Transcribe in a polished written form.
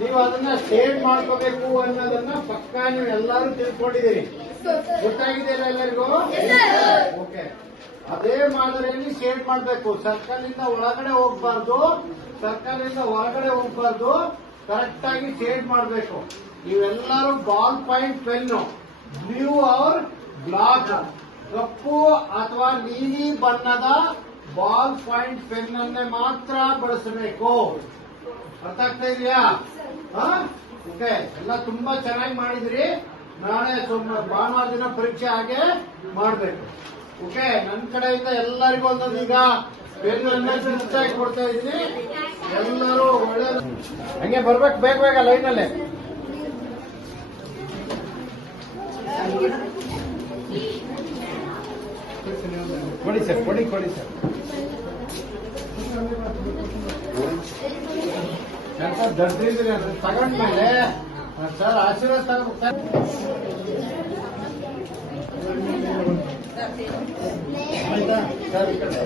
ನೀವು ಅದನ್ನ ಶೇಡ್ ಮಾಡ್ಕೋಬೇಕು ಅನ್ನೋದನ್ನ ಪಕ್ಕ ನೀವು ಎಲ್ಲರೂ ತಿಳ್ಕೊಂಡಿದ್ದೀರಿ. ಗೊತ್ತಾಗಿದೆಯಲ್ಲ ಎಲ್ಲರಿಗೂ? ಓಕೆ. ಅದೇ ಮಾದರಿಯಲ್ಲಿ ಶೇಡ್ ಮಾಡಬೇಕು. ಸರ್ಕಲ್ ಇಂದ ಒಳಗಡೆ ಹೋಗ್ಬಾರ್ದು, ಸರ್ಕಲ್ ಇಂದ ಹೊರಗಡೆ ಹೋಗ್ಬಾರ್ದು. ಕರೆಕ್ಟ್ ಆಗಿ ಶೇಡ್ ಮಾಡಬೇಕು. ನೀವೆಲ್ಲರೂ ball point pen, blue or black, ಕಪ್ಪು ಅಥವಾ ನೀಲಿ ಬಣ್ಣದ ಬಾಲ್ ಪಾಯಿಂಟ್ ಪೆನ್ ಅನ್ನೇ ಮಾತ್ರ ಬಳಸಬೇಕು. ಅರ್ಥ ಆಗ್ತಾ ಇದೆಯಾ? ಓಕೆ. ಎಲ್ಲ ತುಂಬಾ ಚೆನ್ನಾಗಿ ಮಾಡಿದ್ರಿ. ನಾಳೆ ಭಾನುವಾರ ದಿನ ಪರೀಕ್ಷೆ ಹಾಗೆ ಮಾಡಬೇಕು. ಓಕೆ. ನನ್ನ ಕಡೆಯಿಂದ ಎಲ್ಲರಿಗೂ ಒಂದೊಂದು ಈಗ ಪೆನ್ ಅನ್ನ ಶಿಸ್ತಾಗಿ ಕೊಡ್ತಾ ಇದ್ದೀನಿ. ಎಲ್ಲರೂ ಒಳ್ಳೆ ಹಂಗೆ ಬರ್ಬೇಕು, ಬೇಗ ಬೇಗ ಲೈನಲ್ಲೇ. ಕೊಡಿ ಸರ್, ಕೊಡಿ ಸರ್. ದಡ್ರಿದ್ರೆ ತಗೊಂಡ್ಮೇಲೆ ಸರ್ ಆಶೀರ್ವಾದ ತಗೋಬೇಕು. ಆಯ್ತಾ ಸರ್? ಈ ಕಡೆ